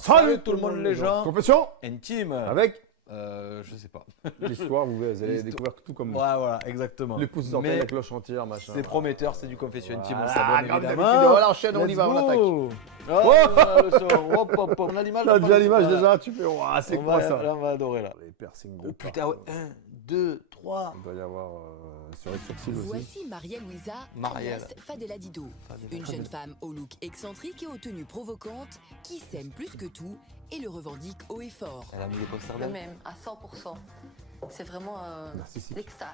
Salut tout le monde les gens. Confession Intime. avec Je sais pas. l'histoire, vous allez L'histoire. découvrir tout comme Ouais, voilà, exactement. les pouces sortent, Mais la cloche entière, machin. c'est prometteur, c'est du confession intime, on Voilà, s'abonne comme évidemment. d'habitude. Voilà, enchaîne, on y Let's va, on go. attaque. Oh, le son. Hop, hop, hop. On a l'image. T'as ou pas déjà l'image Voilà. déjà, tu fais ouah, c'est On quoi va- ça? Là, on va adorer là. Les piercings de Oh putain, ouais. partout. 1, 2, 3. Il doit y avoir sur les sourcils aussi. Voici Maria-Louisa, Marielle. alias Fadela Dido. Une jeune femme au look excentrique et aux tenues provocantes qui s'aime plus que tout et le revendique haut et fort. Elle a mis les posters Le d'elle. même, à 100%. C'est vraiment Narcissique. l'extase.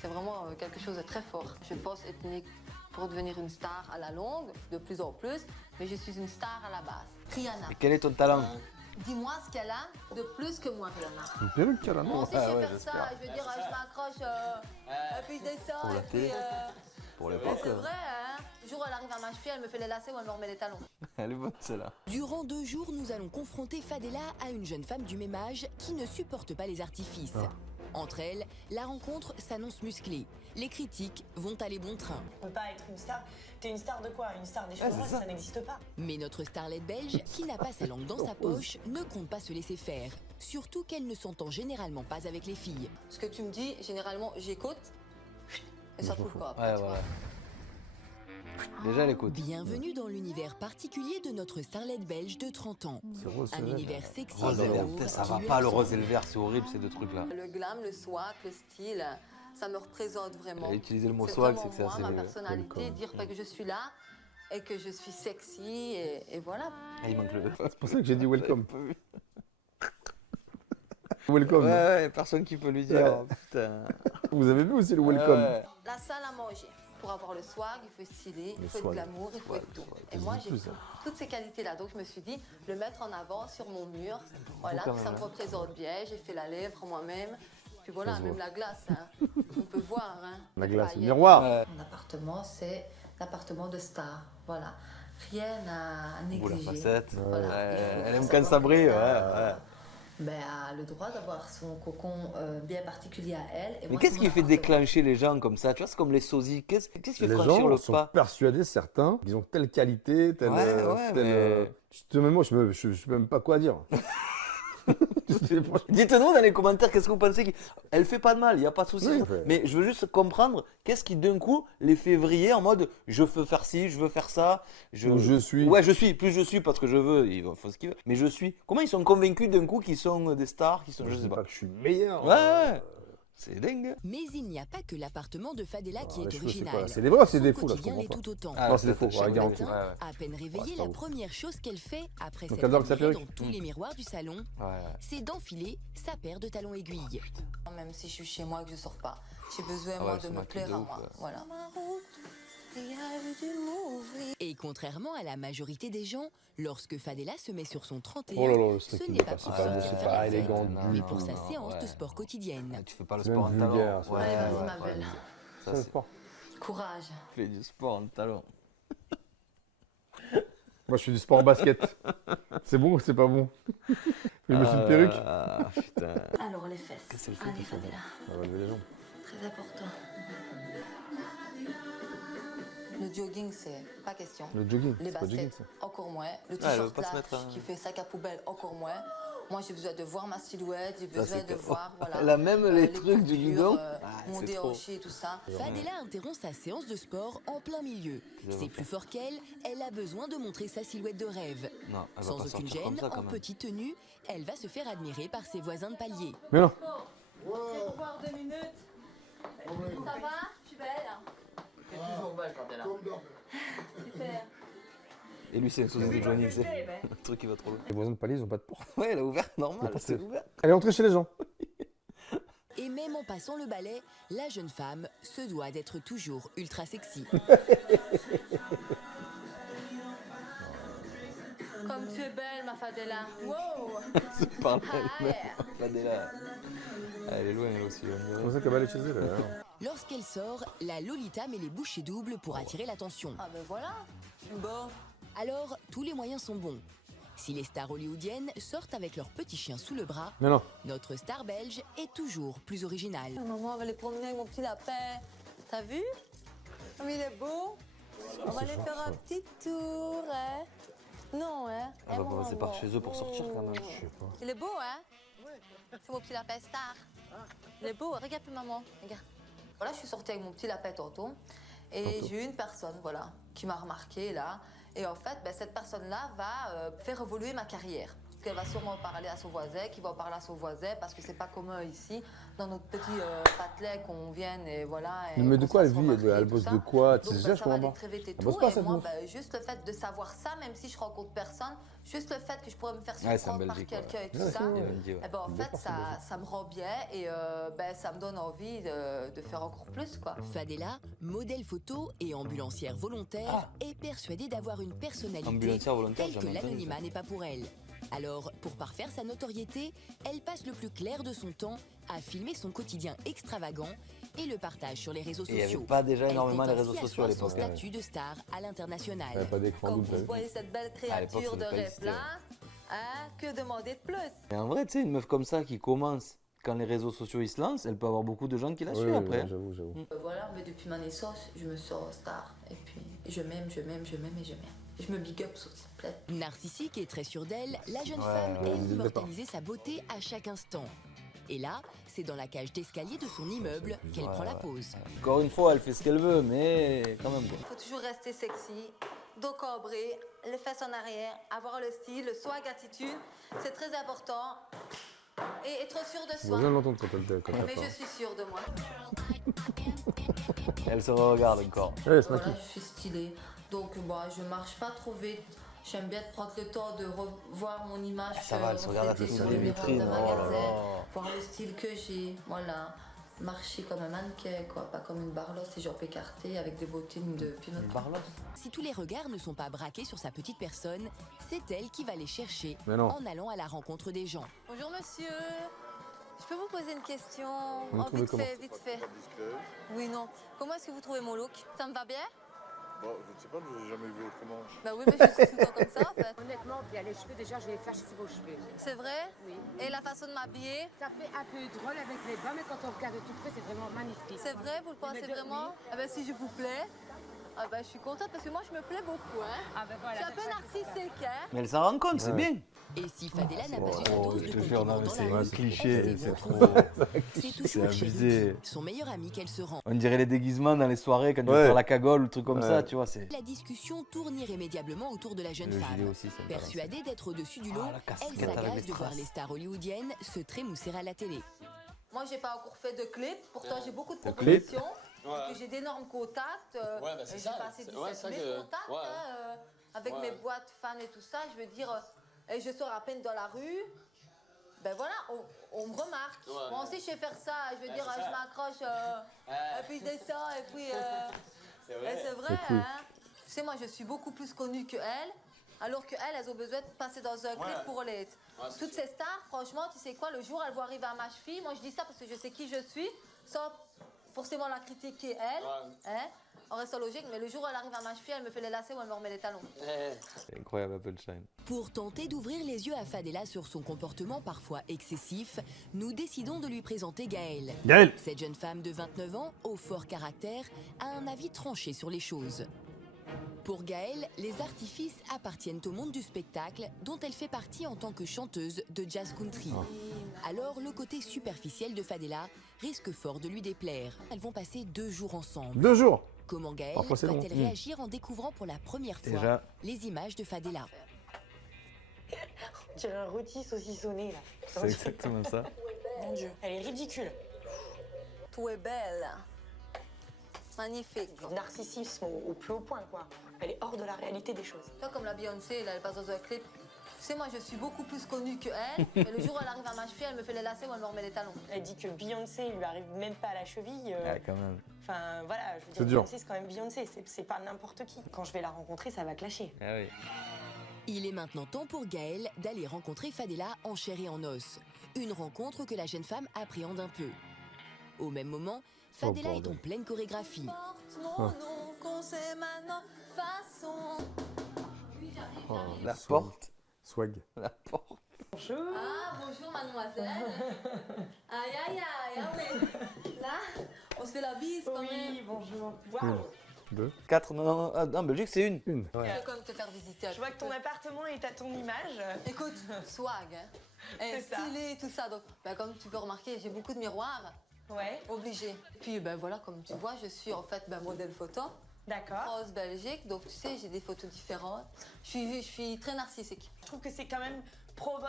C'est vraiment quelque chose de très fort. Je pense être née pour devenir une star à la longue, de plus en plus, mais je suis une star à la base. Rihanna. Et quel est ton talent? Dis-moi ce qu'elle a de plus que moi, Rihanna. Une perruque carrément. Moi aussi, ouais, je vais ouais, faire ça. j'espère. Je veux dire, je m'accroche, et puis je descends, Pour la et puis... télé. Pour l'époque. c'est vrai, hein. Le jour où elle arrive à ma cheville, elle me fait les lacets ou elle me remet les talons. Elle est bonne celle-là. Durant 2 jours, nous allons confronter Fadela à une jeune femme du même âge qui ne supporte pas les artifices. Entre elles, la rencontre s'annonce musclée. Les critiques vont aller bon train. On peut pas être une star. T'es une star de quoi? Une star des cheveux roses, ça n'existe pas. Mais notre starlette belge, qui n'a pas sa langue dans sa poche, ne compte pas se laisser faire. Surtout qu'elle ne s'entend généralement pas avec les filles. Ce que tu me dis, généralement, j'écoute. Et ça trouve pas. Ouais, voilà. Déjà, elle écoute. Bienvenue dans l'univers particulier de notre starlette belge de 30 ans. C'est rose, Un c'est univers sexy Rose et et vert. glamour Putain, ça qui va lui pas le ressemble. rose et le vert, c'est horrible ces deux trucs là. Le glam, le swag, le style, ça me représente vraiment. Elle a utilisé le mot C'est swag, vraiment c'est que c'est moi, assez. ma personnalité, welcome. dire que je suis là et que je suis sexy et voilà. Ah, il manque le. C'est pour ça que j'ai dit welcome. Welcome. Ouais, ouais, personne qui peut lui dire. Ouais. Oh, putain. Vous avez vu aussi le welcome? Ouais. La salle à manger. Pour avoir le swag, il faut être stylé, Le il faut swag. être glamour, il faut être tout. Et Je moi, dis j'ai plus, ça. toutes ces qualités-là. Donc, je me suis dit, le mettre en avant sur mon mur. Voilà, quand ça même, me hein. représente bien. J'ai fait la lèvre moi-même. Puis voilà, Ça se même voit. la glace. Hein. On peut voir. Hein. La glace, le Paillettes. miroir. Ouais. Mon appartement, c'est l'appartement de star. Voilà. Rien à Ou la négliger. facette. Voilà. Ouais, Il faut elle aime savoir quand ça brille, que ouais, ça, ouais. Ben, a le droit d'avoir son cocon bien particulier à elle. Et Mais moi, qu'est-ce c'est qui mon fait appartement. déclencher les gens comme ça? Tu vois, c'est comme les sosies. Qu'est-ce qui fait Les franchir gens le sont pas? persuadés, certains, qu'ils ont telle qualité, telle. Ouais, ouais, telle, mais- Même moi, je sais même pas quoi dire. Dites-nous dans les commentaires qu'est-ce que vous pensez. Elle fait pas de mal, il n'y a pas de souci. Oui, ouais. Mais je veux juste comprendre qu'est-ce qui d'un coup les fait vriller en mode je veux faire ci, je veux faire ça. Je suis. Ouais, je suis. Plus je suis parce que je veux, il faut ce qu'ils veulent. Mais je suis. Comment ils sont convaincus d'un coup qu'ils sont des stars, qu'ils sont. Je Je sais sais pas pas. que je suis meilleur. Ouais, ouais. C'est dingue. Mais il n'y a pas que l'appartement de Fadela qui Ah, est les cheveux, c'est original. quoi? C'est des vrais ou c'est Son des fous, là, je quotidien comprends l'est pas. tout autant. Ah, Non, c'est des peut-être faux, chaque regarde. matin. Matin, à peine réveillée, c'est pas la ouf. première chose qu'elle fait après Donc, s'être elle dort avec sa admirée perruque. dans tous les miroirs du salon, Ouais. c'est d'enfiler sa paire de talons aiguilles. Même si je suis chez moi et que je sors pas, j'ai besoin Ah moi ouais, de c'est me maquillé plaire de à ouf, moi. ouais. Voilà. Et contrairement à la majorité des gens, lorsque Fadela se met sur son 31, Oh là là, le ce strict, il n'est est pas pas, pour c'est pas, sortir c'est faire pas la fête, élégant Non, mais du pour tout. sa non, séance de ouais. sport quotidienne. Ah, tu fais pas le C'est sport en même talon. vulgaire, ça. Ouais, Allez, vas-y, ouais, ma belle. Ça, C'est c'est- sport. Courage. Tu fais du sport en talon. Moi, je fais du sport en basket. C'est bon ou c'est pas bon? Je me suis une perruque. Ah, putain. Alors les fesses. Qu'est-ce qu'elle fait, Allez, cette femme Fadela. On va lever les jambes. Très important. Le jogging, c'est pas question. Le jogging, Les c'est pas jogging, baskets, ça. encore moins. Le elle veut t-shirt pas se large mettre un- qui fait sac à poubelle, encore moins. Moi, j'ai besoin de voir ma silhouette, j'ai Ça, besoin c'est de que- voir, voilà. Elle a même les trucs du coutures, guidon. mon c'est déhanché, tout ça. Fadela interrompt sa séance de sport en plein milieu. C'est plus fort qu'elle, elle a besoin de montrer sa silhouette de rêve. Non, elle va Sans pas aucune sortir comme gêne, ça quand en même. petite tenue, elle va se faire admirer par ses voisins de palier. Mais non. Voir 2 minutes. Ça va? Je suis belle. Toujours belle quand elle a. Super. Et lui, c'est un sosie de Johnny, c'est le truc qui va trop loin. Les voisins de palier, ils ont pas de porte. Ouais, elle a ouvert, normal, pas c'est de- ouvert. Elle est entrée chez les gens. Et même en passant le balai, la jeune femme se doit d'être toujours ultra sexy. Comme tu es belle, ma Fadela. Wow. C'est par Ah, elle-même. yeah. Fadela. Ah, elle est loin, elle aussi. on C'est dirait. pour ça qu'elle va aller chez elle. Là. Lorsqu'elle sort, la Lolita met les bouchées doubles pour attirer l'attention. Ah ben voilà. Bon. Alors, tous les moyens sont bons. Si les stars hollywoodiennes sortent avec leur petit chien sous le bras, Mais non. notre star belge est toujours plus originale. Maman, on va les promener avec mon petit lapin. T'as vu? Comme il est beau. On va aller faire un petit tour, hein? Non, hein. On va pas passer par chez eux pour sortir quand même. Je sais pas. Il est beau, hein? C'est mon petit lapin star. Il est beau, regarde plus maman, regarde. Voilà, je suis sortie avec mon petit lapin Tonton et j'ai eu une personne, voilà, qui m'a remarqué là. Et en fait, ben, cette personne-là va faire évoluer ma carrière. Parce qu'elle va sûrement parler à son voisin, qui va en parler à son voisin, parce que c'est pas commun ici, dans notre petit patelet qu'on vienne et voilà. Et Mais de qu'on quoi se elle fasse vit? remarquer Elle et tout bosse ça. de quoi? Donc, C'est ben, ça, je ça va comprends aller pas. très vite et Elle tout. bosse pas, Et cette moi, meuf. ben, juste le fait de savoir ça, même si je rencontre personne, juste le fait que je pourrais me faire Ouais, c'est en surprendre par Belgique, quelqu'un et tout Ouais, ça, c'est vrai. Il avait dit, ouais. eh ben, en Une fait, belle personne, ça me rend bien et ben, ça me donne envie de faire encore plus, quoi. Fadela, modèle photo et ambulancière volontaire, est persuadée d'avoir une personnalité Ambulancière volontaire, telle que jamais entendu l'anonymat ça. n'est pas pour elle. Alors, pour parfaire sa notoriété, elle passe le plus clair de son temps à filmer son quotidien extravagant et le partage sur les réseaux Et il n'y avait sociaux. pas déjà Elle énormément compte les réseaux ainsi sociaux à asseoir son l'époque. statut de star à Elle l'international. avait pas d'écran Comme double. vous t'as vu? voyez cette belle À l'époque, créature ça de devait pas exister, rêve-là, hein, que demander de plus? Mais en vrai, tu sais, une meuf comme ça qui commence quand les réseaux sociaux ils se lancent, elle peut avoir beaucoup de gens qui la Oui, suivent oui, après. oui, j'avoue, j'avoue. Voilà, mais depuis ma naissance, je me sens star. Et puis, je m'aime, je m'aime, je m'aime et je m'aime. Et je me big up sur cette plaît. Narcissique et très sûre d'elle, la jeune Ouais, femme ouais, aime dès le immortaliser sa beauté à chaque instant. Et là, c'est dans la cage d'escalier de son immeuble qu'elle prend la pause. Encore une fois, elle fait ce qu'elle veut, mais quand même. Quoi. Il faut toujours rester sexy, dos cambré, les fesses en arrière, avoir le style, le swag attitude. C'est très important. Et être sûr de On soi. va bien l'entendre quand elle Mais parle. je suis sûre de moi. Elle se regarde encore. Allez, se Voilà, maquille. je suis stylée. Donc, moi, je marche pas trop vite. J'aime bien prendre le temps de revoir mon image. Ça va, elle se regarde reflétée à sur toutes le les miroir vitrines. de Oh là magasin, là. voir le style que j'ai. Voilà. Marcher comme un mannequin, quoi. Pas comme une barlosse et jambes écartées avec des bottines de pinot. Si tous les regards ne sont pas braqués sur sa petite personne, c'est elle qui va les chercher Mais non. en allant à la rencontre des gens. Bonjour, monsieur. Je peux vous poser une question? Vous me trouvez vite comment? fait, vite fait. Oui, non. Comment est-ce que vous trouvez mon look? Ça me va bien? Bon, je ne sais pas, je ne vous ai jamais vu autrement. Bah oui, mais je suis tout le temps comme ça, en fait. Honnêtement, bien les cheveux, déjà, je les flash sur vos cheveux. C'est vrai? Oui. Et la façon de m'habiller? Ça fait un peu drôle avec les bas, mais quand on regarde de tout près, c'est vraiment magnifique. C'est vrai, vous le pensez Mais de- vraiment? oui. Ah ben si je vous plais, ah ben je suis contente parce que moi je me plais beaucoup, hein. Ah ben Je voilà. suis un peu narcissique, hein. Mais elle s'en rend compte, c'est Ouais. bien. Et si Fadela n'a pas eu sa Oh, dose je de te jure, non, compliments mais dans c'est la un rue, cliché, elle c'est s'est trop. retrouvée. C'est C'est toujours chez abusé. Rudy, son meilleur ami, qu'elle se rend. On dirait les déguisements dans les soirées quand tu Ouais. veux faire la cagole ou le truc comme Ouais. ça, tu vois. C'est La discussion tourne irrémédiablement autour de la jeune le gilet femme. aussi, ça me balance. Persuadée d'être au-dessus du lot, Ah, la casquette elle avec s'agace les de voir strass. les stars hollywoodiennes se trémousser à la télé. Moi j'ai pas encore fait de clip, pourtant j'ai beaucoup de clip. propositions. Ouais. Que j'ai d'énormes contacts. Ouais, bah, c'est j'ai ça, passé c'est- 17 ouais, ça 000 que- contacts ouais. hein, avec Ouais. mes boîtes fans et tout ça. Je veux dire, et je sors à peine dans la rue. Ben voilà, on me remarque. Ouais. Moi aussi je sais faire ça. Je veux Ouais, dire, c'est je ça. m'accroche et puis je descends et puis. C'est Et vrai. c'est vrai, C'est cool. hein. Tu sais, moi, je suis beaucoup plus connue que elles, alors qu'elles, elles ont besoin de passer dans un clip Ouais. pour l'être. Ouais, c'est Toutes ces stars, franchement, tu sais quoi, le jour, elles vont arriver à ma cheville. Moi, je dis ça parce que je sais qui je suis, sans forcément la critiquer, elle. Ouais. Hein, en restant logique, mais le jour où elle arrive à ma cheville, elle me fait les lacets ou elle me remet les talons. Eh, C'est incroyable, Apple Shine. Pour tenter d'ouvrir les yeux à Fadela sur son comportement parfois excessif, nous décidons de lui présenter Gaëlle. Gaëlle. Cette jeune femme de 29 ans, au fort caractère, a un avis tranché sur les choses. Pour Gaëlle, les artifices appartiennent au monde du spectacle, dont elle fait partie en tant que chanteuse de jazz country. Alors, le côté superficiel de Fadela risque fort de lui déplaire. Elles vont passer 2 jours ensemble. 2 jours. Comment Gaëlle Parfois, c'est va-t-elle long. réagir en découvrant pour la première fois Déjà. les images de Fadela? On dirait un rôti saucissonné là. C'est exactement ça. Mon Dieu, elle est ridicule. Tout est belle. Magnifique. Narcissisme au plus haut point quoi. Elle est hors de la réalité des choses. Toi, comme la Beyoncé, là, elle passe dans un clip. Tu sais, moi, je suis beaucoup plus connue que elle. Mais le jour où elle arrive à ma cheville, elle me fait les lacets ou elle me remet les talons. Elle dit que Beyoncé lui arrive même pas à la cheville. Ouais, quand même. Enfin voilà, je veux C'est dire, dur. Beyoncé c'est quand même Beyoncé, c'est pas n'importe qui. Quand je vais la rencontrer, ça va clasher. Ah oui. Il est maintenant temps pour Gaëlle d'aller rencontrer Fadela en chair et en os. Une rencontre que la jeune femme appréhende un peu. Au même moment, Fadela est en bordel. pleine chorégraphie. Porte mon nom, qu'on sait maintenant, façon. La Swag. porte. Swag. La porte. Ah, bonjour mademoiselle. Aïe, aïe, aïe, ah oui. Là, on se fait la bise quand même. bonjour. Cool. 2, 4, non, en Belgique, c'est une. 1. Je vais quand même te faire visiter. Je vois que ton appartement est à ton image. Écoute, swag, hein. Et C'est ça. stylé, tout ça. Donc, comme tu peux remarquer, j'ai beaucoup de miroirs. Ouais, Obligé. Puis voilà, comme tu vois, je suis en fait modèle photo. d'accord. France Belgique, donc tu sais, j'ai des photos différentes. Je suis très narcissique. Je trouve que c'est quand même provoque,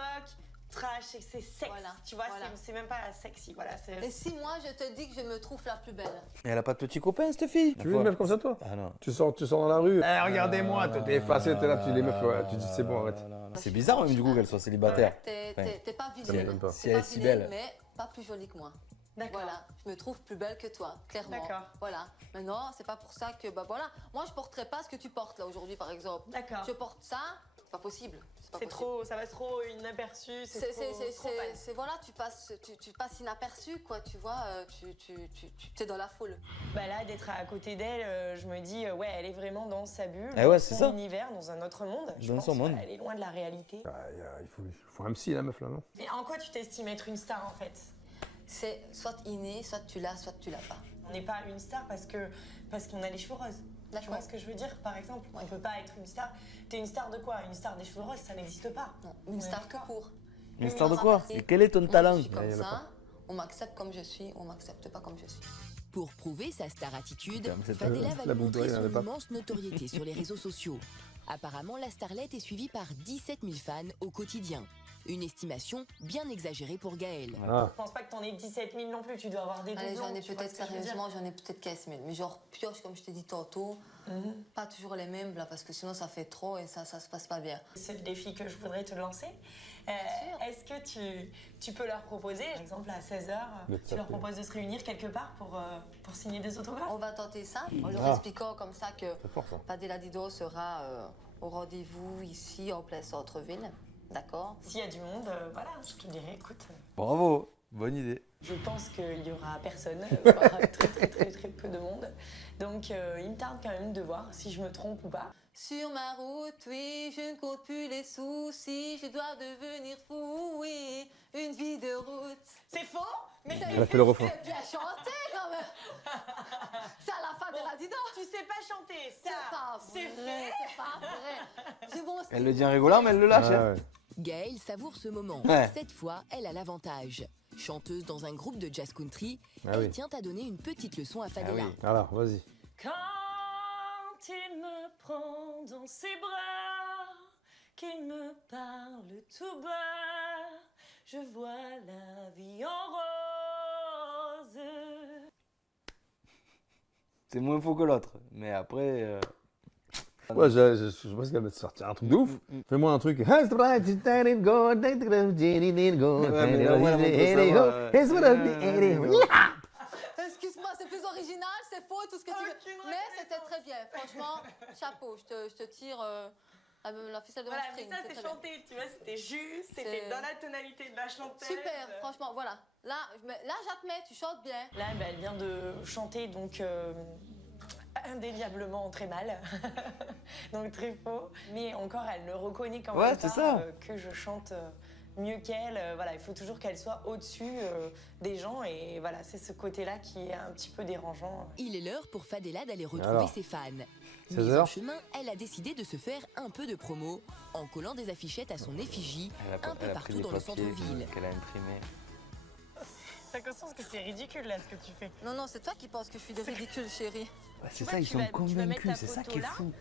trash, et c'est sexe. Voilà, Tu vois, voilà. c'est même pas sexy. Voilà, Et si moi je te dis que je me trouve la plus belle? Et elle a pas de petit copain, cette fille. Tu veux une meuf comme ça, toi? Ah non. Tu sors dans la rue. Eh, regardez-moi, toi, t'es effacé, t'es là, tu les meufs, voilà, tu dis c'est bon, arrête. C'est bizarre même du coup qu'elle soit célibataire. T'es pas Ça vilaine. m'étonne pas. Si elle est si belle. Mais pas plus jolie que moi. D'accord. Voilà, je me trouve plus belle que toi, clairement. D'accord. Voilà. Maintenant, c'est pas pour ça que voilà. Moi, je porterai pas ce que tu portes là aujourd'hui, par exemple. D'accord. Je porte ça, c'est pas possible. pas C'est possible. trop, ça passe trop inaperçu, c'est trop fan. C'est voilà, tu passes inaperçu quoi, tu vois, tu es dans la foule. Bah là, d'être à côté d'elle, je me dis, ouais, elle est vraiment dans sa bulle, Eh ouais, dans c'est son ça. univers, dans un autre monde. Je Dans pense, son monde. Elle est loin de la réalité. Ah, il faut un psy, la meuf, là, non? Et en quoi tu t'estimes être une star, en fait? C'est soit inné, soit tu l'as pas. On n'est pas une star parce qu'on a les cheveux roses. Tu D'accord. vois ce que je veux dire, par exemple? On ne peut pas être une star. T'es une star de quoi? Une star des cheveux roses, ça n'existe pas. Non, une Ouais, star tout d'accord. court. Une star de quoi? Et quel est ton talent? Je suis comme Il y en a ça, on m'accepte comme je suis, on m'accepte pas comme je suis. Pour prouver sa star attitude, Putain, mais c'est Fadela va la lui boucle montrer d'oreille, son elle avait pas. immense notoriété sur les réseaux sociaux. Apparemment, la starlette est suivie par 17 000 fans au quotidien. Une estimation bien exagérée pour Gaël. Ah, Je pense pas que t'en aies 17 000 non plus, tu dois avoir des Allez, doublons. j'en ai tu vois peut-être ce que je veux dire. sérieusement, j'en ai peut-être 15 000. Mais genre pioche, comme je t'ai dit tantôt, pas toujours les mêmes là, parce que sinon ça fait trop et ça se passe pas bien. C'est le défi que je voudrais te lancer. sûr. Est-ce que tu peux leur proposer, par exemple à 16h, De tu leur taper. proposes de se réunir quelque part pour signer des autographes? On va tenter ça, en leur Ah. expliquant comme ça que c'est fort, ça. Fadela Dido sera au rendez-vous ici en plein centre-ville. D'accord? S'il y a du monde, voilà, je te dirais, écoute, Bravo, bonne idée. je pense qu'il y aura personne, voire très peu de monde. Donc il me tarde quand même de voir si je me trompe ou pas. Sur ma route, oui, je ne compte plus les soucis, je dois devenir fou, oui, une vie de route. C'est faux, mais Elle a fait le refrain. C'est bien chanté quand même. C'est à la Fadela Dido. tu sais pas chanter, ça, C'est pas c'est vrai, fait. c'est pas vrai. J'ai mon Elle le dit en rigolant, mais elle le lâche. Ah, hein. ouais. Gaël savoure ce moment. Ouais. Cette fois, elle a l'avantage. Chanteuse dans un groupe de jazz country, Ah elle oui. tient à donner une petite leçon à Ah Fadela. oui. Alors, vas-y. Quand il me prend dans ses bras, qu'il me parle tout bas, je vois la vie en rose. C'est moins faux que l'autre. Mais après. Ouais, je pense qu'elle va te sortir un truc de ouf. Fais-moi un truc. Excuse-moi, c'est plus original, c'est faux, tout ce que tu veux. Aucune Mais c'était très bien, franchement, chapeau, je te tire la ficelle de Voilà, mon mais string. ça c'est c'est très bien. chanté, tu vois, c'était juste, c'était C'est- dans la tonalité de la chanteuse. Super, franchement, voilà. Là, j'admets, tu chantes bien. Là, bah, elle vient de chanter donc indéniablement très mal, donc très faux. Mais encore, elle le reconnaît quand Ouais, même c'est pas ça. Que je chante mieux qu'elle. Voilà, il faut toujours qu'elle soit au-dessus des gens et voilà, c'est ce côté-là qui est un petit peu dérangeant. Il est l'heure pour Fadela d'aller retrouver Alors, ses fans. 16 Mais en heures. chemin, elle a décidé de se faire un peu de promo en collant des affichettes à son effigie un peu elle a pris partout des dans le papiers centre-ville. qu'elle a imprimés. T'as conscience que c'est ridicule là ce que tu fais. Non, non, c'est toi qui penses que je suis de ridicule, chérie. Ouais, c'est vois, ça, ils tu sont vas mettre convaincus, ta c'est ça photo qui est là. fou.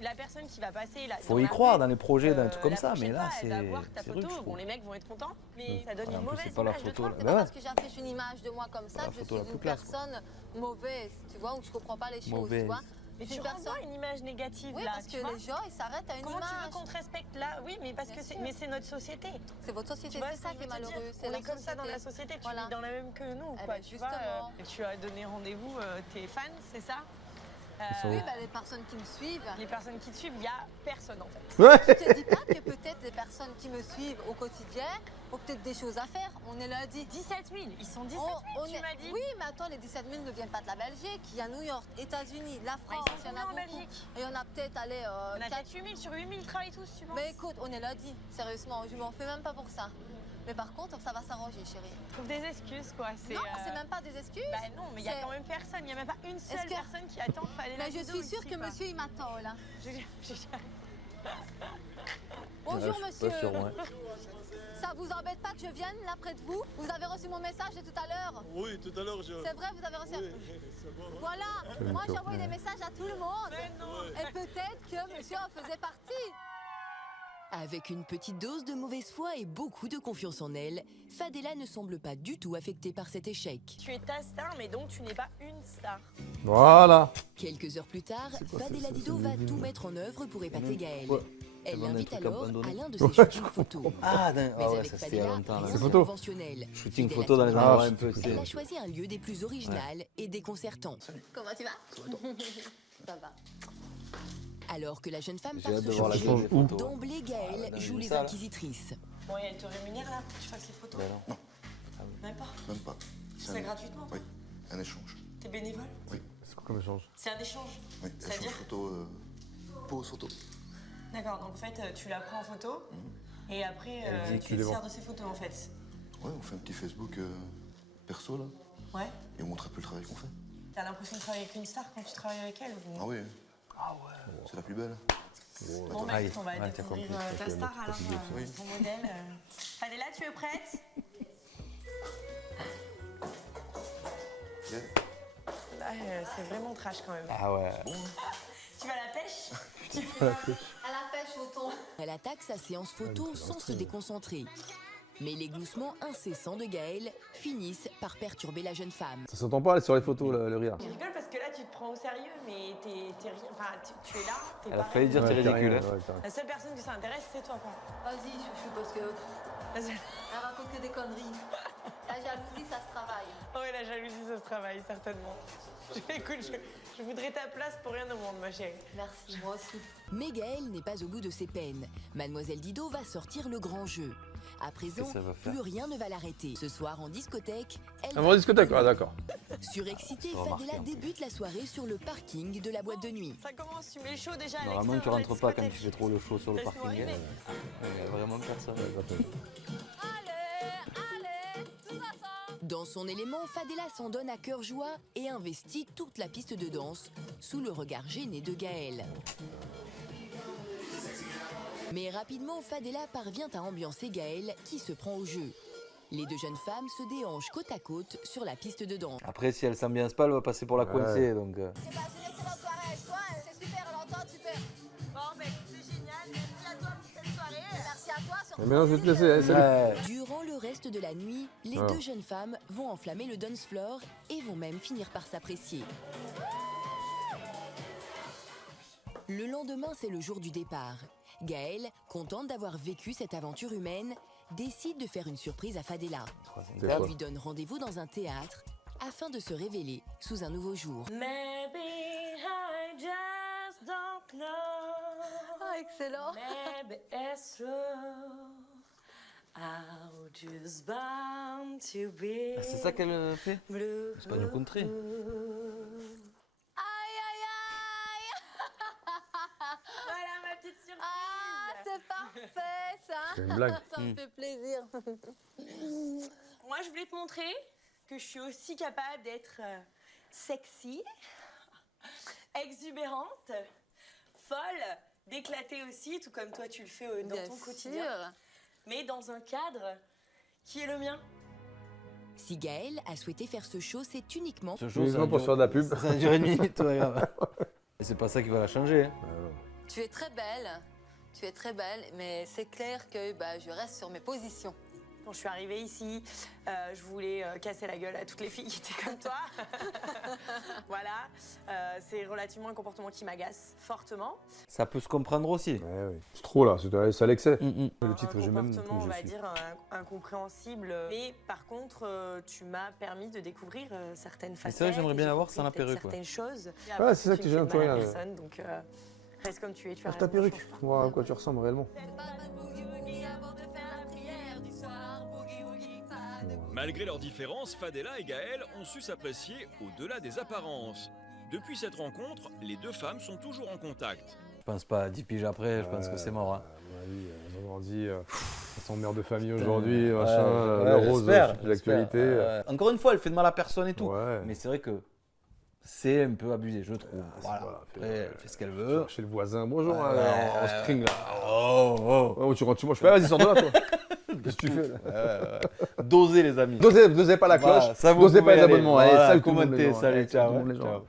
La personne qui va passer là. Faut dans y la croire rue, dans les projets, dans des trucs comme la ça, mais prochaine là, fois, elle va voir ta c'est rude, je photo, bon, trouve. les mecs vont être contents, mais ça donne Ah, en une plus, mauvaise c'est pas la image de photo, toi. là. C'est Bah pas ouais. parce que j'affiche une image de moi comme ça La que je photo suis la plus une classe. personne mauvaise, tu vois, où je comprends pas les choses, Mauvaise. tu vois. Mais Je suis tu une renvoies une image négative Oui, là, parce tu que vois. les gens, ils s'arrêtent à une Comment tu veux image. qu'on te respecte là? Oui, mais parce Bien que sûr. c'est notre société. C'est votre société, Tu vois c'est ce ça que qui est je veux te malheureux. dire? C'est On la est comme ça dans la société, tu Voilà. vis dans la même que nous, Eh quoi. ben, Tu vois, justement. tu as donné rendez-vous tes fans, c'est ça? sont Oui, où bah, les personnes qui me suivent. Les personnes qui te suivent, il n'y a personne en fait. Ouais. Je te dis pas que peut-être les personnes personnes qui me suivent au quotidien ont peut-être des choses à faire. On est lundi. 17 000, ils sont 17 000, tu m'as dit. Oui, mais attends, les 17 000 ne viennent pas de la Belgique. Il y a New York, États-Unis, la France, ils sont il y en a combien en beaucoup. Belgique? Et on a peut-être, allez, On a peut-être 8 000, sur 8 000, ils travaillent tous, tu penses? Mais écoute, on est lundi, sérieusement, je m'en fais même pas pour ça. Mais par contre, ça va s'arranger, chérie. Trouve des excuses, quoi. Non, c'est même pas des excuses. Bah non, mais il y a C'est- quand même personne. Il n'y a même pas une seule Est-ce que- personne qui attend Fadela Mais je Didot suis sûre ici, que quoi. monsieur, il m'attend, là. Je- Bonjour, je suis monsieur. pas sûr, ouais. Ça vous embête pas que je vienne là près de vous? Vous avez reçu mon message de tout à l'heure? Oui, tout à l'heure, je... C'est vrai, vous avez reçu Oui, c'est bon. Voilà, moi j'envoie des messages à tout le monde. Mais non. Et peut-être que monsieur en faisait partie. Avec une petite dose de mauvaise foi et beaucoup de confiance en elle, Fadela ne semble pas du tout affectée par cet échec. Tu es ta star, mais donc tu n'es pas une star. Voilà. Quelques heures plus tard, C'est quoi, Fadela c'est Didot une va vidéo. tout mettre en œuvre pour épater Gaël. Ouais. Elle vend des l'invite trucs alors abandonnés. à l'un de ses Ouais, shootings je photos. Ah, Mais ouais, avec ça c'était il y a Fadela, longtemps. rien Là. de photos. conventionnel. Shooting Fidèle à photo dans son les rêve, endroits un peu. elle c'est- a choisi un lieu des plus original et déconcertant. Comment tu vas? Ça va. Alors que la jeune femme J'ai part hâte se de voir la changer, gueule des photos. d'emblée Gaël dans joue une les salle. inquisitrices. Bon, et elle te rémunère là pour que tu fasses les photos? Ben non. Même pas. Même pas. C'est gratuitement? Oui, un échange. T'es bénévole? C'est quoi comme échange? C'est un échange? Oui, C'est-à-dire? échange photo, pose photo. D'accord, donc en fait, tu la prends en photo et après, Elle dit tu tu te les vends. sers de ces photos en fait. Ouais, on fait un petit Facebook perso là, Ouais. et on montre un peu le travail qu'on fait. T'as l'impression de travailler avec une star quand tu travailles avec elle ou... Ah oui. Ah ouais. C'est la plus belle. Bon, bah Aïe. écoute, on va Ouais, t'as découvrir compris, ta t'as star compris, alors, fatigué, oui. ton modèle. Fadela, tu es prête? Ok. Là, c'est vraiment trash quand même. Ah ouais. Tu vas à la pêche? À la pêche au thon. Elle attaque sa séance photo mais c'est sans se déconcentrer. Mais les gloussements incessants de Gaël finissent par perturber la jeune femme. Ça s'entend pas sur les photos, le rire. Je rigole parce que là, tu te prends au sérieux, mais t'es rien. Enfin, tu es là, t'es Elle a pas failli dire Ouais, c'est t'as ridicule. rien, hein. ouais, t'as rien. La seule personne que ça intéresse, c'est toi, quoi. Vas-y, chouchou, parce que Vas-y. elle raconte que des conneries. La jalousie, ça se travaille. Oh, et la jalousie, ça se travaille, certainement. Écoute, je voudrais ta place pour rien au monde, ma chérie. Merci, moi aussi. Mais Gaël n'est pas au bout de ses peines. Mademoiselle Didot va sortir le grand jeu. À présent, Qu'est-ce que ça va faire plus rien ne va l'arrêter. Ce soir, en discothèque, elle Ah, va bon, discothèque, ah d'accord. surexcitée, Ça va marquer, Fadela en débute la soirée sur le parking de la boîte de nuit. Ça commence, tu mets chaud déjà à Normalement, tu l'extérieur de la rentres pas quand tu discothèque. fais trop le show sur le Laisse-nous parking. rêver. Il y a vraiment personne. Allez, tout ensemble. Dans son élément, Fadela s'en donne à cœur joie et investit toute la piste de danse sous le regard gêné de Gaël. Mais rapidement, Fadela parvient à ambiancer Gaël qui se prend au jeu. Les deux jeunes femmes se déhanchent côte à côte sur la piste de danse. Après, si elle s'ambiance pas, elle va passer pour la coincée. Donc, J'ai passé une excellente soirée avec toi, c'est super, elle entend super. Bon, ben c'est génial, merci à toi pour cette soirée. Merci à toi, surtout. Et maintenant, je vais te laisser. Allez, salut. ouais. Durant le reste de la nuit, les Alors. deux jeunes femmes vont enflammer le dance floor et vont même finir par s'apprécier. Le lendemain, c'est le jour du départ. Gaël, contente d'avoir vécu cette aventure humaine, décide de faire une surprise à Fadela. C'est Elle quoi lui donne rendez-vous dans un théâtre afin de se révéler sous un nouveau jour. Maybe I just don't know. Ah, excellent. Maybe it's true. I'm just bound to be Ah, c'est ça qu'elle fait blue. C'est pas du country. Aïe, aïe, aïe. Voilà ma petite surprise. Ah, c'est parfait, ça. C'est une blague. Ça me fait plaisir. Moi, je voulais te montrer que je suis aussi capable d'être sexy, exubérante, folle, d'éclater aussi, tout comme toi tu le fais dans Bien ton sûr. quotidien, mais dans un cadre qui est le mien. Si Gaël a souhaité faire ce show, c'est uniquement Ce Uniquement pour se faire de la pub. Ça a duré une minute, ouais, grave. Et c'est pas ça qui va la changer. hein. Tu es très belle, mais c'est clair que bah, je reste sur mes positions. Quand je suis arrivée ici, je voulais casser la gueule à toutes les filles qui étaient comme toi. Voilà, c'est relativement un comportement qui m'agace fortement. Ça peut se comprendre aussi. Ouais, ouais. C'est trop là, c'est à l'excès. Le titre, Un j'ai même comportement, comme on je va suis. dire, incompréhensible. Mais par contre, tu m'as permis de découvrir certaines facettes. c'est vrai que j'aimerais bien et j'ai avoir compris sans la peut-être perruque, ouais. certaines choses. Ouais, c'est ça que Tu ne j'aime, fais de mal à toi, personne, donc reste comme tu es. Tu as Lève ta raison, perruque, change pas. on voit à quoi tu ressembles réellement. C'est pas le boogie woogie, Malgré leurs différences, Fadela et Gaël ont su s'apprécier au-delà des apparences. Depuis cette rencontre, les deux femmes sont toujours en contact. Je pense pas, 10 piges après, je pense que c'est mort. Hein. À mon avis, elles ont grandi. Elles sont mères de famille aujourd'hui, machin. Ouais, le rose, j'espère, l'actualité. j'espère. Encore une fois, elle fait de mal à personne et tout. Ouais. Mais c'est vrai que c'est un peu abusé, je trouve. Voilà. Après, elle fait ce qu'elle veut. Chez le voisin, bonjour, en string là. Oh. Oh, tu rentres chez moi, je fais, vas-y, sors de là, toi. Qu'est-ce que tu fais là? Dosez les amis. Dosez pas la cloche, Voilà, ça vous dosez pas pouvez les aller. abonnements. Voilà, Allez, salut tout le monde, commentez, les gens. salut, Allez, ciao, tout le monde, les gens. ciao.